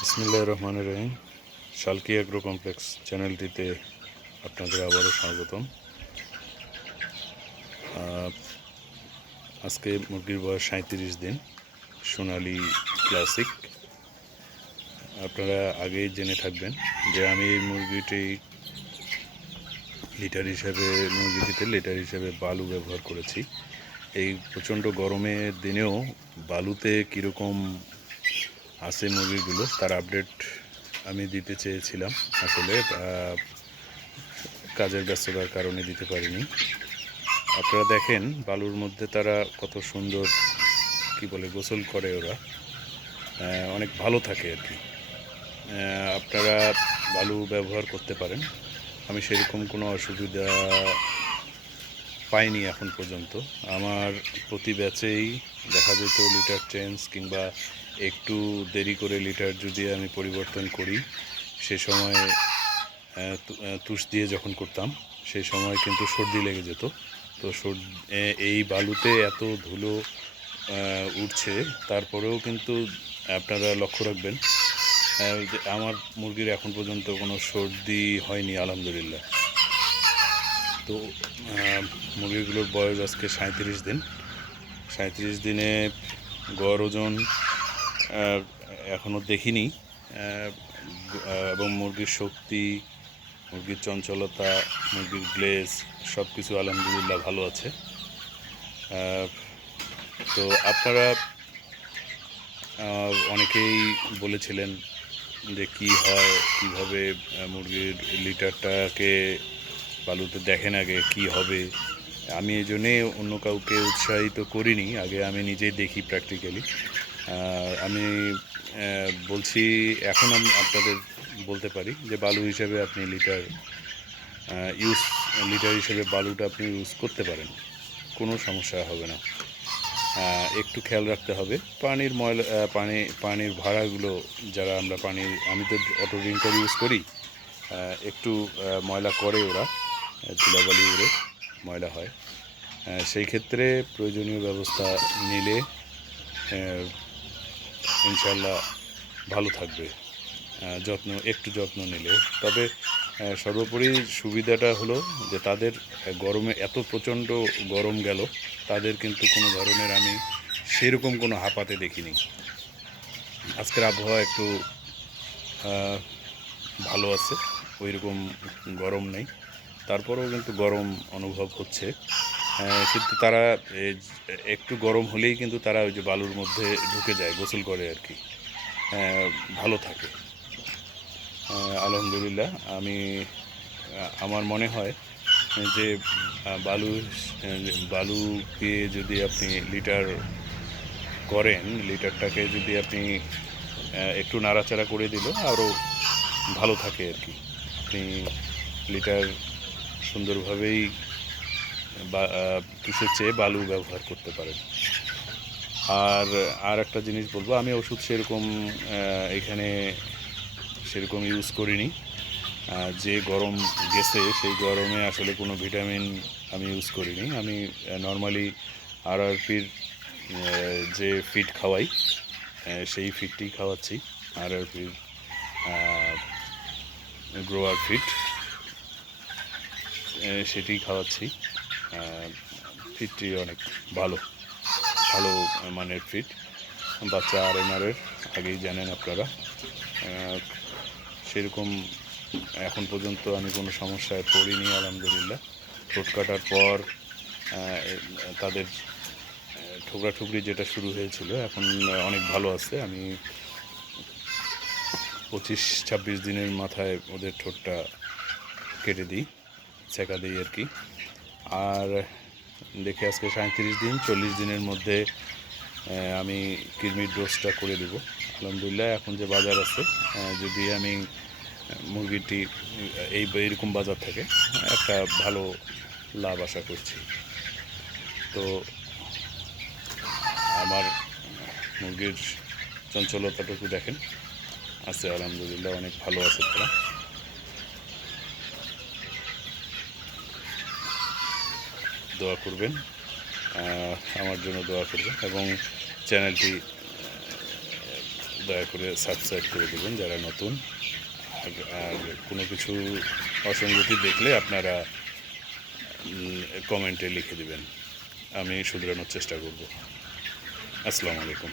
বিসমিল্লাহ রহমান রহিম। শালকি অ্যাগ্রো কমপ্লেক্স চ্যানেলটিতে আপনাদের আবারও স্বাগতম। আজকে মুরগির বয়স সাঁত্রিশ দিন, সোনালি ক্লাসিক। আপনারা আগেই জেনে থাকবেন যে আমি এই মুরগিটি লিটার হিসাবে মুরগি মুরগিটিতে লিটার হিসাবে বালু ব্যবহার করেছি। এই প্রচণ্ড গরমের দিনেও বালুতে কীরকম আছে মুরগিগুলো তার আপডেট আমি দিতে চেয়েছিলাম। আসলে কাজের ব্যস্ততার কারণে দিতে পারিনি। আপনারা দেখেন, বালুর মধ্যে তারা কত সুন্দর, কি বলে, গোসল করে ওরা। অনেক ভালো থাকে আর কি। আপনারা বালু ব্যবহার করতে পারেন। আমি সেরকম কোনো অসুবিধা পাইনি এখন পর্যন্ত। আমার প্রতি ব্যাচেই দেখা যেত লিটার চেঞ্জ কিংবা একটু দেরি করে লিটার যদি আমি পরিবর্তন করি, সে সময় তুষ দিয়ে যখন করতাম সেই সময় কিন্তু সর্দি লেগে যেত। তো এই বালুতে এত ধুলো উঠছে, তারপরেও কিন্তু আপনারা লক্ষ্য রাখবেন আমার মুরগির এখন পর্যন্ত কোনো সর্দি হয়নি, আলহামদুলিল্লাহ। তো মুরগিগুলোর বয়স আজকে সাঁত্রিশ দিন। সাঁত্রিশ দিনে গড় ওজন এখনও দেখিনি এবং মুরগির শক্তি, মুরগির চঞ্চলতা, মুরগির গ্লেজ সব কিছু আলহামদুলিল্লাহ ভালো আছে। তো আপনারা অনেকেই বলেছিলেন যে কি হয়, কীভাবে মুরগির লিটারটাকে বালুতে দেখেন আগে কি হবে। আমি এই জন্যে অন্য কাউকে উৎসাহিত করিনি, আগে আমি নিজেই দেখি প্র্যাকটিক্যালি আমি বলছি, এখন আমি আপনাদের বলতে পারি যে বালু হিসেবে আপনি লিটার ইউজ লিটার হিসেবে বালুটা আপনি ইউজ করতে পারেন। কোনো সমস্যা হবে না। একটু খেয়াল রাখতে হবে। পানির ময়লা পানি, পানির ভাড়াগুলো যারা আমরা পানির, আমি তো অটো ড্রিঙ্কার ইউজ করি একটু ময়লা করে ওরা। ধুলাবালি উড়ে ময়লা হয়। সেই ক্ষেত্রে প্রয়োজনীয় ব্যবস্থা নিলে ইনশাল্লাহ ভালো থাকবে। যত্ন, একটু যত্ন নিলে। তবে সর্বোপরি সুবিধাটা হলো যে তাদের গরমে এত প্রচণ্ড গরম গেল, তাদের কিন্তু কোনো ধরনের আমি সেরকম কোনো হাঁপাতে দেখিনি। আজকের আবহাওয়া একটু ভালো আছে ওই রকম গরম নেই। তারপরেও কিন্তু গরম অনুভব হচ্ছে। কিন্তু তারা একটু গরম হলেই কিন্তু তারা ওই যে বালুর মধ্যে ঢুকে যায় গোসল করে আর কি। আহ, ভালো থাকে। আলহামদুলিল্লাহ আমি আমার মনে হয় যে বালু বালুকে যদি আপনি লিটার করেন লিটারটাকে যদি আপনি একটু নাড়াচাড়া করে দিলে আরও ভালো থাকে আর কি। আপনি লিটার সুন্দরভাবেই আহ, চেয়ে বালু ব্যবহার করতে পারেন। আর আর একটা জিনিস বলব আমি ওষুধ সেরকম এখানে সেরকম ইউজ করিনি। যে গরম গেছে সেই গরমে আসলে কোনো ভিটামিন আমি ইউজ করিনি। আমি নর্মালি আর আর পির যে ফিড খাওয়াই সেই ফিডটি খাওয়াচ্ছি। আর আর পির গ্রোয়ার ফিড সেটি খাওয়াচ্ছি। ফিটটি অনেক ভালো ভালো মানের ফিট। বাচ্চা আর এর, আগেই জানেন আপনারা। সেরকম এখন পর্যন্ত আমি কোনো সমস্যায় পড়িনি, আলহামদুলিল্লাহ। ঠোঁট কাটার পর তাদের ঠোকরাঠুকরি যেটা শুরু হয়েছিল, এখন অনেক ভালো আছে। আমি পঁচিশ ছাব্বিশ দিনের মাথায় ওদের ঠোঁটটা কেটে দিই। ছেঁকা দিই আর কি। আর দেখে আজকে সাঁত্রিশ দিন, চল্লিশ দিনের মধ্যে আমি কিডনির ডোজটা করে দেব। আলহামদুলিল্লাহ, এখন যে বাজার আছে যদি আমি মুরগিটি, এই এইরকম বাজার থেকে, একটা ভালো লাভ আশা করছি। তো আমার মুরগির চঞ্চলতাটুকু দেখেন। আছে, আলহামদুলিল্লাহ, অনেক ভালো আছে তারা। দোয়া করবেন আমার জন্য দোয়া করবেন এবং চ্যানেলটি দয়া করে সাবস্ক্রাইব করে দেবেন যারা নতুন। আর কোনো কিছু অসঙ্গতি দেখলে আপনারা কমেন্টে লিখে দেবেন। আমি শুধরানোর চেষ্টা করব। আসসালামু আলাইকুম।